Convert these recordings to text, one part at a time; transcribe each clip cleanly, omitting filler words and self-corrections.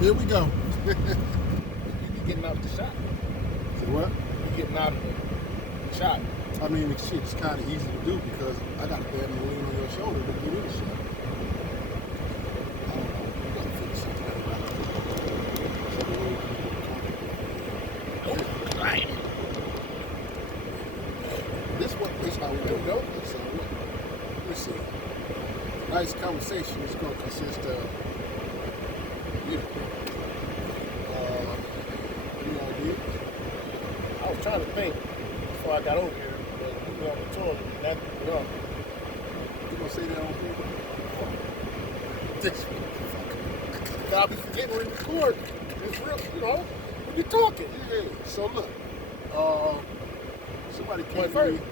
Here we go. You getting out of the shot. Say what? You getting out of the shot. I mean, it's kind of easy to do because I got a damn lean on your shoulder to get in the shot. I don't know. You got to figure something out. Right. This how we do it. So, let's see. Tonight's conversation is going to consist of, any ideas? I was trying to think before I got over here, but we were on the toilet and that threw me off. You going to say that on paper? This I'll be forgetting we're in the court. It's real, when you're talking. Yeah. So look, somebody came But to first, me.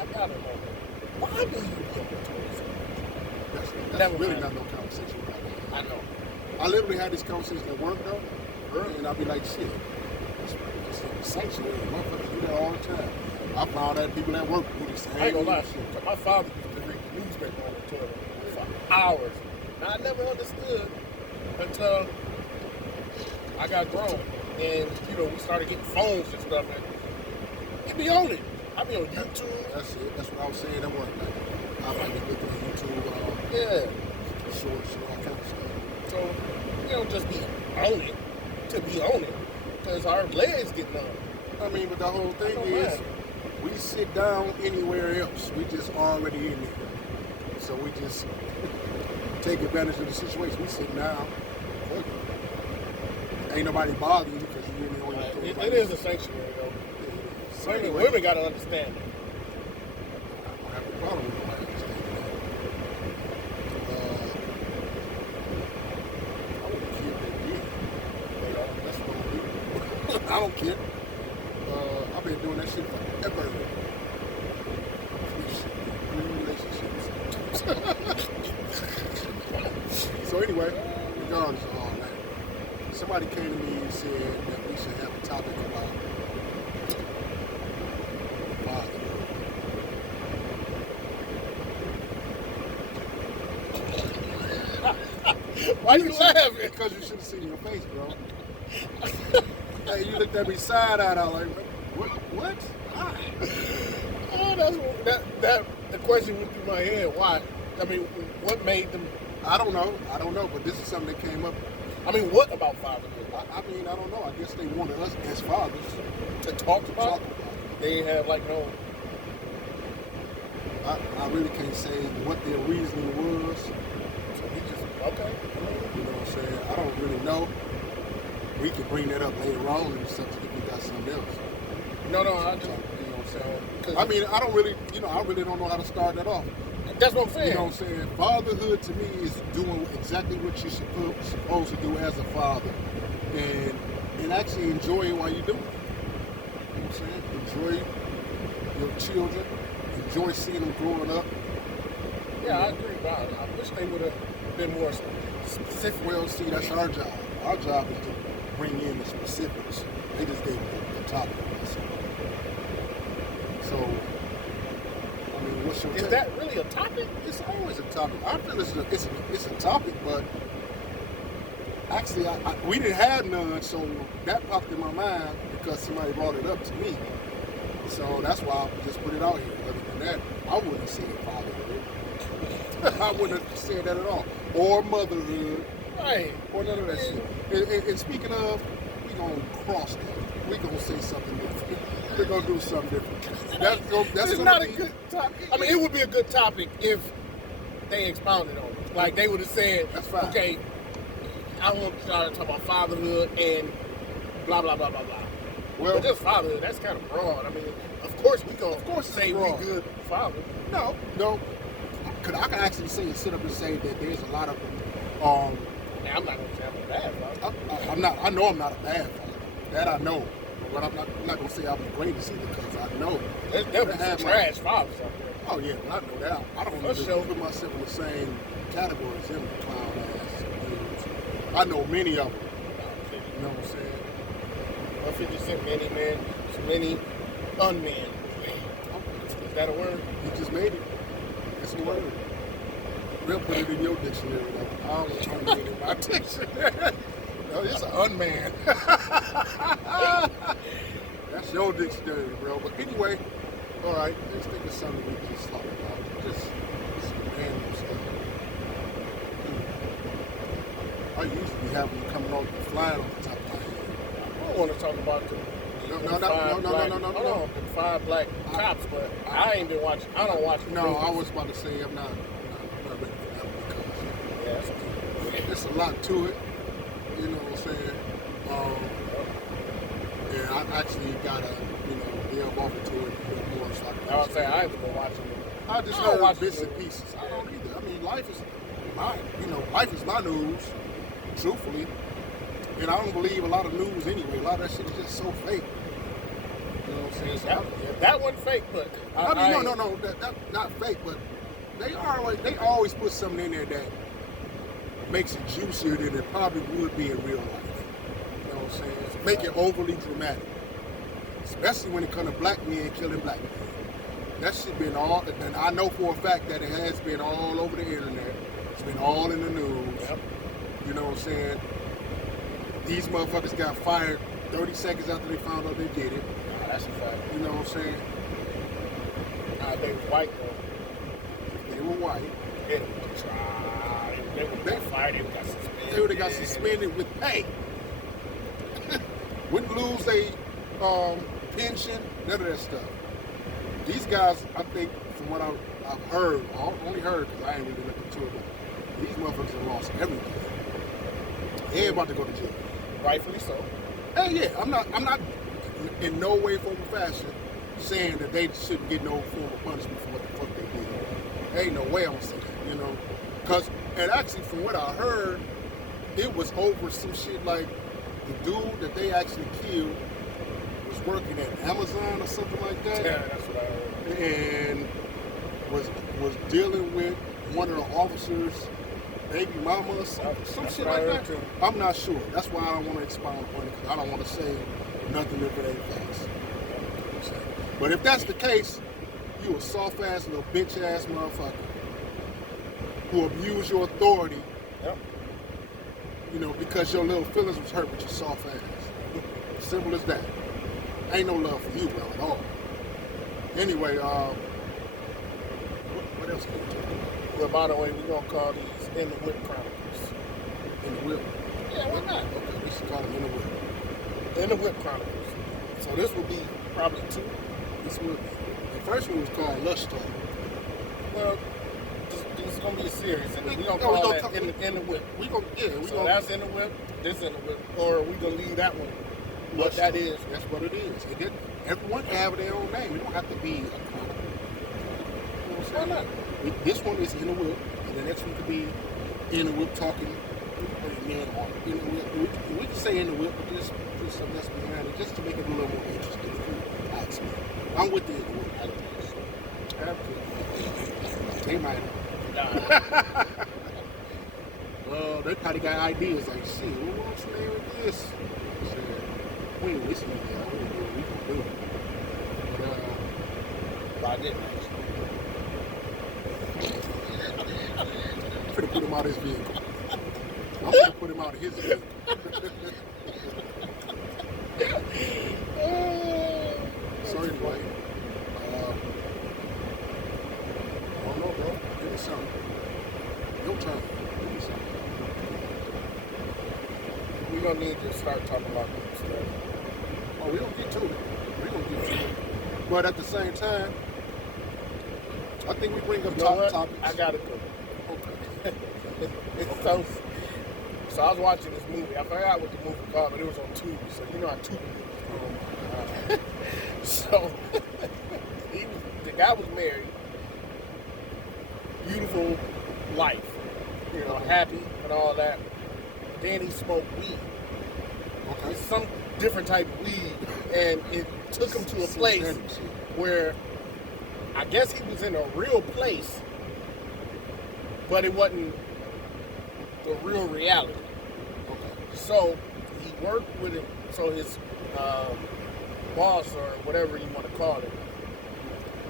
I got it. Why do you be on the toilet? That's Never really mind. not no conversation about that. I know. I literally had this conversation at work though, and I'll be like, shit, it's sanctuary. Motherfuckers do that all the time. I found out people at work do the same I ain't gonna lie. shit. 'Cause my father used to read the newspaper on the toilet for hours. Now, I never understood until I got grown. And, we started getting phones and stuff. And he be on it. I be on YouTube. That's it. That's what I was saying at work. I might be looking at YouTube, Yeah. shorts and all kind of stuff. So, you don't just be on it to be on it. Because our legs get numb. I mean, but the whole thing don't is, mind. we sit down anywhere else. We just already in there. So we just take advantage of the situation. We sit down. Fuck it. Ain't nobody bothering you because you're in there on your phone. It is a sanctuary, though. So anyway, Women got to understand it. I don't have a problem with nobody understanding that. I want to keep that deal. That's what I do. I don't care. I've been doing that shit forever. Relationships. So anyway, regardless of all that, somebody came to me and said that we should have a topic about fatherhood. Why you laughing? Because you should have seen your face, bro. Hey, you looked at me side-eyed. I was like, what? Why? Oh, that the question went through my head. Why? I mean, what made them? I don't know, but this is something that came up. I mean, what about fatherhood? I mean, I don't know. I guess they wanted us as fathers To talk to about? talk about it. They have no. I really can't say what their reasoning was. So we just okay. You know what I'm saying? I don't really know. We can bring that up later on in the subject if we got something else. No, I just you know what I'm saying. 'Cause I mean, I really don't know how to start that off. that's what I'm saying. You know what I'm saying? Fatherhood to me is doing exactly what you're supposed to do as a father. And actually enjoy it while you do it. You know what I'm saying? Enjoy your children. Enjoy seeing them growing up. Yeah, I agree. But I wish they would have been more specific. Well, see, that's our job. Our job is to bring in the specifics. They just gave the topic. So, I mean, what's your Is take? that really a topic? It's always a topic. I feel it's a topic, but actually, we didn't have none, so that popped in my mind because somebody brought it up to me. So that's why I just put it out here. Other than that, I wouldn't have said fatherhood. I wouldn't have said that at all. Or motherhood. Right. Or none of that shit. And speaking of, we're going to cross that. We're going to say something different. We're going to do something different. That's It's not a good topic. I mean, it would be a good topic if they expounded on it. Like, they would have said, That's fine. okay, I want y'all to talk about fatherhood and blah, blah, blah, blah, blah. Well, But just fatherhood, that's kind of broad. I mean, of course we going Of course to say it's we broad. good father. no. Cause I can actually sit up and say that there's a lot of Now, I'm not going to say I'm a bad father. I'm not. I know I'm not a bad father. That I know. But I'm not gonna say I'm the greatest either because I know. There's definitely some trash fathers out there. Oh yeah, I know that. I don't For even sure. put myself in the same category as them clown ass dudes. I know many of them. You know what I'm saying? Or 50 Cent, many men, many unmen. Is that a word? You just made it. It's a word. We'll put it in your dictionary though. I don't want to get it in my dictionary. It's an unman. That's your dictionary, bro. But anyway, all right, let's think of something we can just talk about. Just some random stuff. I usually have them coming off the flying off the top of my head. I don't want to talk about the the 5 black cops, but I ain't been watching. I don't watch. No, I was about to say I'm not ready for that because that's okay. there's a lot to it. You know what I'm saying? Yeah, I actually gotta delve off into it a little more. So I was saying I ain't been watching it. I just heard bits and pieces. I don't either. I mean, life is my news. Truthfully, and I don't believe a lot of news anyway. A lot of that shit is just so fake. You know what I'm saying? So that wasn't fake, but no, that's not fake, but they always put something in there that makes it juicier than it probably would be in real life. You know what I'm saying? Make it overly dramatic, especially when it comes to black men killing black men. That shit been all, and I know for a fact that it has been all over the internet. It's been all in the news. Yep. You know what I'm saying? These motherfuckers got fired 30 seconds after they found out they did it. That's a fact. You know what I'm saying? They were white though. They were white. They were fired. They got suspended. They would have got suspended with pay. Wouldn't lose their pension, none of that stuff. These guys, I think, from what I've heard, only heard because I ain't really looked into it, but these motherfuckers have lost everything. They about to go to jail. Rightfully so. Hey, yeah, I'm not in no way, form, or fashion saying that they shouldn't get no form of punishment for what the fuck they did. There ain't no way I'm saying that, you know. And actually, from what I heard, it was over some shit like the dude that they actually killed was working at Amazon or something like that. Yeah, that's what I heard. And was dealing with one of the officers' baby mama or some shit like that. Too. I'm not sure. That's why I don't want to expound on it because I don't want to say nothing if it ain't facts. But if that's the case, you a soft ass little bitch ass motherfucker who abused your authority. Yep. You know, because your little feelings was hurt with your soft ass. Simple as that. Ain't no love for you, bro, at all. Anyway, what else can we talk about? Well, by the way, we're gonna call these In the Whip Chronicles. In the Whip? Yeah, why not? Okay, we should call them In the Whip. In the Whip Chronicles. So this will be probably 2. This will be. The first one was called Lush Talk. Well, this is gonna be a series, and we're gonna call that in the Whip. So that's In the Whip. This In the Whip, or we gonna leave that one. What that is. That's what it is. Everyone can have their own name. It don't have to be a chronicle. You know what I'm saying? Why not? This one is In the Whip, and the next one could be In the Whip talking. We can say In the Whip, but just put something else behind it, just to make it a little more interesting. If you ask me, I'm with the In the Whip. They might. Nah. Well, they probably got ideas like, shit, what's the name of this? We ain't listening to that. We can do it. But I didn't I'm finna put him out of his vehicle. I'm finna put him out of his vehicle. So anyway, I don't know, bro. Give me something. Your turn. Give me something. We're gonna need to start talking about this stuff. Oh, we don't get to it. We don't get to it. But at the same time, I think we bring up topics. I gotta go. Okay. So I was watching this movie. I forgot what the movie called, but it was on Tubi. So you know how Tubi is. So the guy was married, beautiful life, you know, happy and all that. Then he smoked weed. Okay. Some different type of weed, and it took him to a place where I guess he was in a real place, but it wasn't the real reality. Okay. So he worked with it. So his boss, or whatever you want to call it,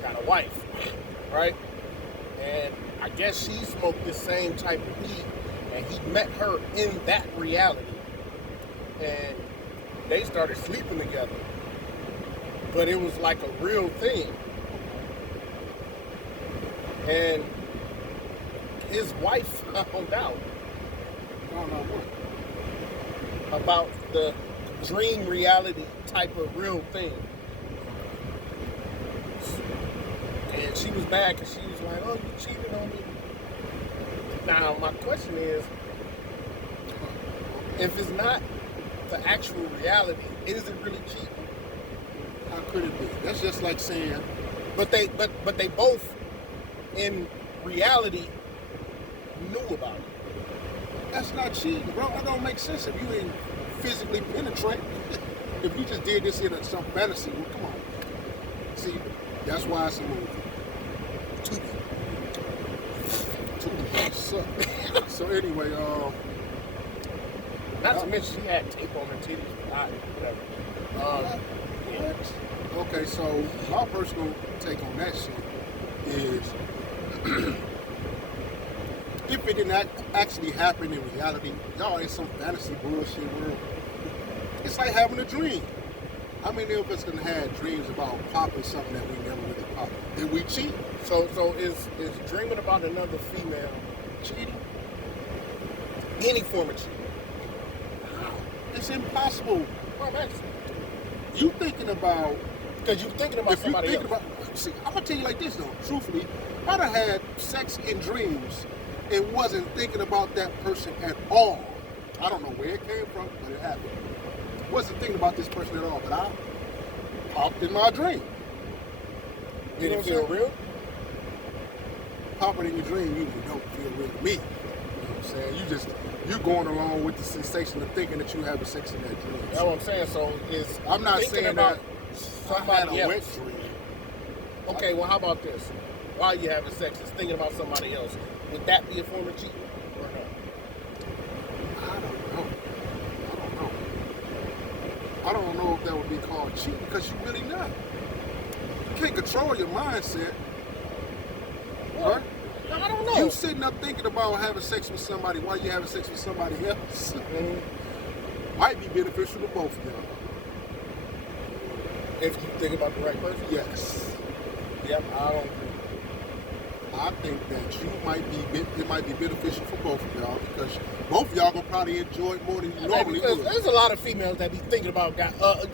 got a wife, right? And I guess she smoked the same type of weed, and he met her in that reality. and they started sleeping together. But it was like a real thing. And his wife found out about the dream reality type of real thing. And she was mad because she was like, oh, you cheated on me. Now, my question is, if it's not the actual reality, is it really cheating? How could it be? That's just like saying, But they both in reality knew about it. that's not cheating, bro. That don't make sense if you ain't physically penetrate. If you just did this in some fantasy, well, come on. See, that's why it's a movie. Tubi suck. So anyway, Not to mention she had tape on her titties, but whatever. okay, so my personal take on that shit is if it didn't actually happen in reality, y'all in some fantasy bullshit world. It's like having a dream. How many of us can have dreams about popping something that we never really popped? Did we cheat? So is dreaming about another female Cheating? any form of cheating? It's impossible. Well, actually, You thinking about because you're thinking about if you somebody think else. about, see, I'm gonna tell you like this though. Truthfully, I'd have had sex in dreams and wasn't thinking about that person at all. I don't know where it came from, but it happened. Wasn't thinking about this person at all, but I popped in my dream. Did it feel real? Popping in your dream usually don't feel real to me. You know what I'm saying? You're going along with the sensation of thinking that you having sex in that dream. That's what I'm saying. So is I'm not thinking saying about that I had somebody a wet else. dream. Okay, well, how about this? While you're having sex, is thinking about somebody else. Would that be a form of cheating or no? I don't know if that would be called cheating because you really not. You can't control your mindset. Right? No, I don't know. You sitting up thinking about having sex with somebody while you're having sex with somebody else might be beneficial to both of y'all. If you think about the right person? Yes. Yep, I don't agree. I think that it might be beneficial for both of y'all because both of y'all gonna probably enjoy it more than you normally Because would. there's a lot of females that be thinking about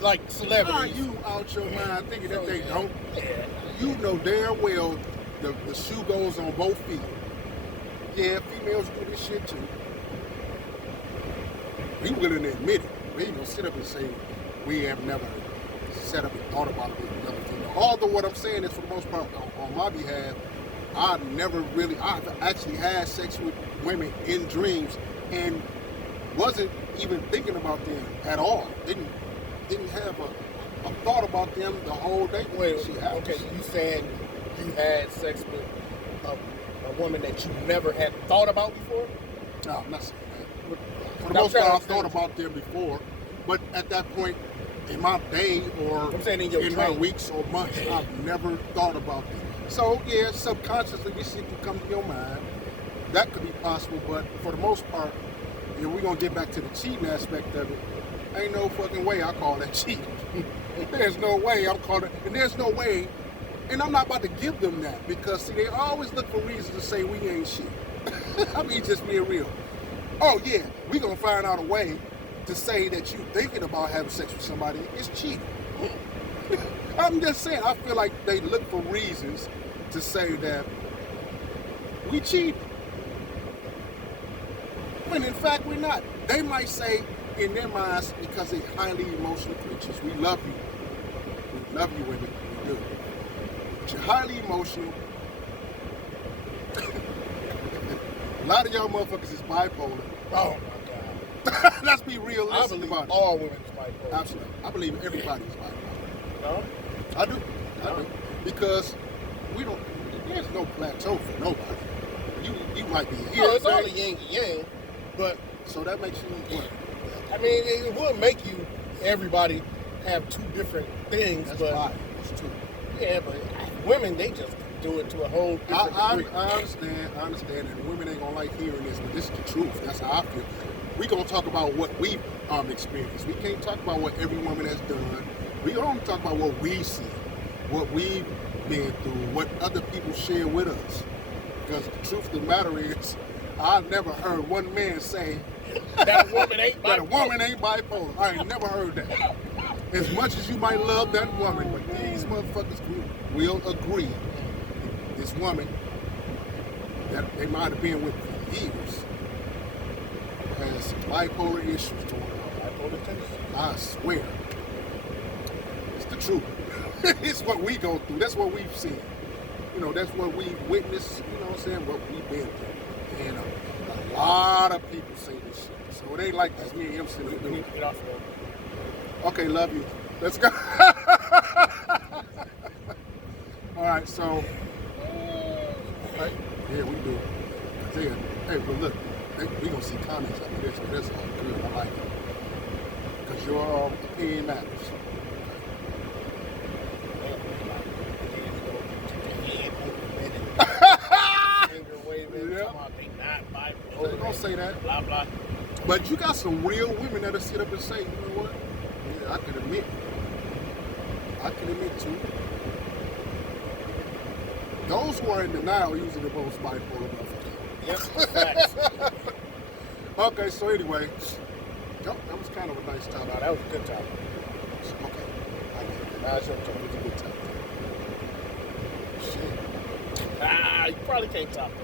like Are celebrities. you out your mind thinking that they don't? Yeah. You know damn well the shoe goes on both feet. Yeah, females do this shit too. We willing to admit it. We ain't gonna sit up and say we have never set up and thought about it with another female. Although what I'm saying is for the most part on my behalf, I've actually had sex with women in dreams and wasn't even thinking about them at all. Didn't have a thought about them the whole day. Wait, She happens. okay, you saying you had sex with a woman that you never had thought about before? No, I'm not saying that. For the I'm most trying part, to I've thought understand. about them before, but at that point in my day or I'm saying in your my dream. weeks or months, I've never thought about them. So yeah, subconsciously this shit can come to your mind. That could be possible, but for the most part, if we're gonna get back to the cheating aspect of it, ain't no fucking way I call that cheating. There's no way I'm calling it, and there's no way, and I'm not about to give them that because see, they always look for reasons to say we ain't shit. I mean, just being real. Oh yeah, we gonna find out a way to say that you thinking about having sex with somebody is cheating. I'm just saying, I feel like they look for reasons to say that we cheated. When in fact we're not. They might say in their minds, because they're highly emotional creatures, we love you. We love you women, we do. But you're highly emotional. A lot of y'all motherfuckers is bipolar. Oh my God. Let's be I realistic believe about it. all women is bipolar. Absolutely. I believe everybody is bipolar. No? I do. Because we don't, there's no plateau for nobody. You might be here. No, it's all today, the yin and yang, but so that makes you what? I mean, it would make you everybody have two different things, That's but fine. That's true. yeah, but women they just do it to a whole different degree. I understand, and women ain't gonna like hearing this, but this is the truth. That's how I feel. we gonna talk about what we experienced. We can't talk about what every woman has done. We gonna talk about what we see, what we've been through, what other people share with us. Because the truth of the matter is, I've never heard one man say that a woman ain't bipolar. that a woman ain't bipolar. I ain't never heard that. As much as you might love that woman, but these motherfuckers will agree this woman that they might have been with for years has bipolar issues going on. Bipolar tendency. I swear. It's the truth. It's what we go through. That's what we've seen. You know, that's what we've witnessed, you know what I'm saying, what we've been through. And a lot of people say this shit. So it ain't like this me and him sitting We need to get off of them. Okay, love you. Let's go. All right, so. Right, yeah, we do. Hey, but look, we gonna see comments after this, so that's all good. I like it. Because your opinion matters. They gonna say that. Blah blah. But you got some real women that'll sit up and say, you know what? Yeah, I can admit too. Those who are in denial usually the most bipolar motherfuckers. Yep. Okay, so anyway, that was kind of a nice time. No, that was a good time. Okay, I get it. Now it's your turn. It was a good time. Shit. You probably can't top that.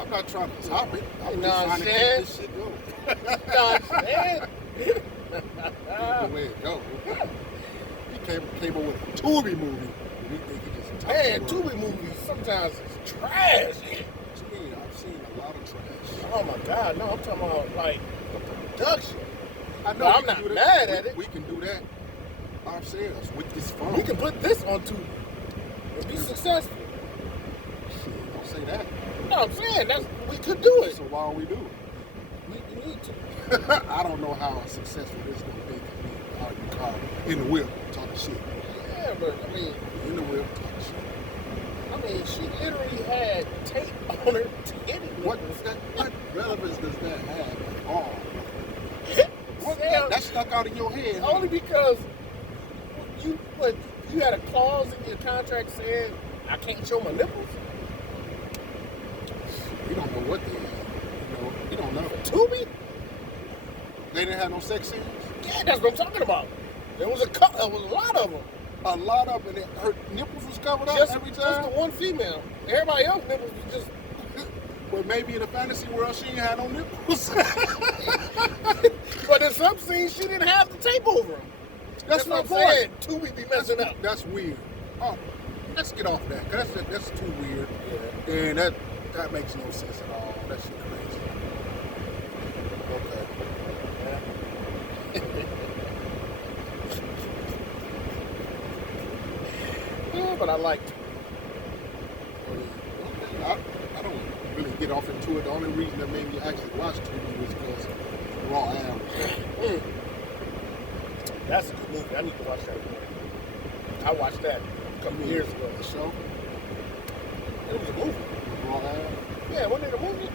I'm not trying to top it. I'm You know just what I'm trying to saying? keep this shit going. You know what I'm saying? The way it goes. He came up with a Tubi movie. We think he just top Man, the world. Tubi movies sometimes is trash. I've seen a lot of trash. Oh my God, no, I'm talking about like the production. I know No, I'm we can not do that. mad at it. We can do that ourselves with this phone. We can put this on Tubi and be successful. Shit, don't say that. No, I'm saying we could do it. So why don't we do it? We need to. I don't know how successful this is going to be to me out in the car, in the whip, talking shit. Yeah, but I mean, In the whip, talking shit. I mean, she literally had tape on her titty. What relevance does that have at all? That stuck out in your head. Only because you had a clause in your contract saying I can't show my nipples. We don't know what they had. You know, we don't know. Tubi? They didn't have no sex scenes? Yeah, that's what I'm talking about. There was a lot of them. A lot of them. Her nipples was covered up every Just time? the one female. Everybody else nipples was just. But maybe in the fantasy world, she ain't had no nipples. But in some scenes, she didn't have the tape over them. That's what my I'm point. saying. Tubi be messing up. That's weird. Oh, let's get off that. That's too weird. Yeah. And that makes no sense at all. That shit crazy. Okay. Yeah, but I liked it. I don't really get off into it. The only reason that made me actually watch TV was because Raw hours. That's a good movie. I need to watch that again. I watched that a couple years ago. The show? It was a movie. Raw hours? Yeah, wasn't it a movie?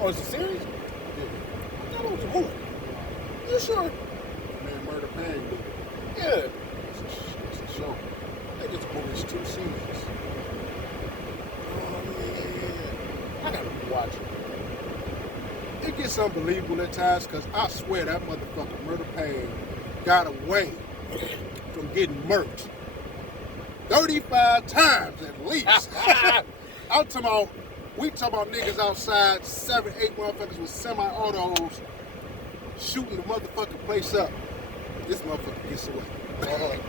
Oh, it's a series? Yeah. I thought it was a movie. You sure? Man, Murder Pang did it. Yeah. It's a show. I think it's a movie. It's 2 seasons. Oh, yeah. I gotta watch it. It gets unbelievable at times because I swear that motherfucker Murder Pang got away from getting murked 35 times at least. I'm talking about, we talking about niggas outside, 7, 8 motherfuckers with semi-autos shooting the motherfucking place up. This motherfucker gets away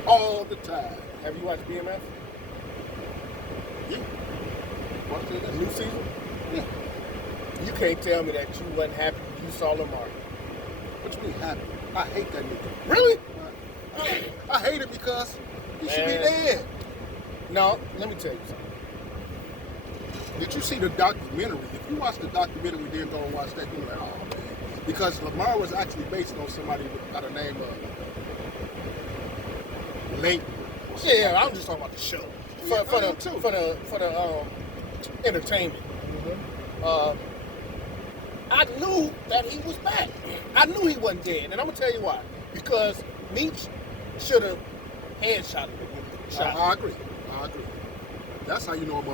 all the time. Have you watched BMF? Yeah. Watch The it. new season? Yeah. You can't tell me that you wasn't happy when you saw Lamar. What you mean happy? I hate that nigga. Really? I hate it because he should be Man. dead. No, let me tell you something. Did you see the documentary? If you watch the documentary, then go and watch that, you're like, oh man. Because Lamar was actually based on somebody by the name of Leighton. Yeah, I'm just talking about the show. Yeah, For I am too. the entertainment. I knew that he was back. I knew he wasn't dead, and I'm gonna tell you why. Because Meech should have headshotted him. I agree. That's how you know a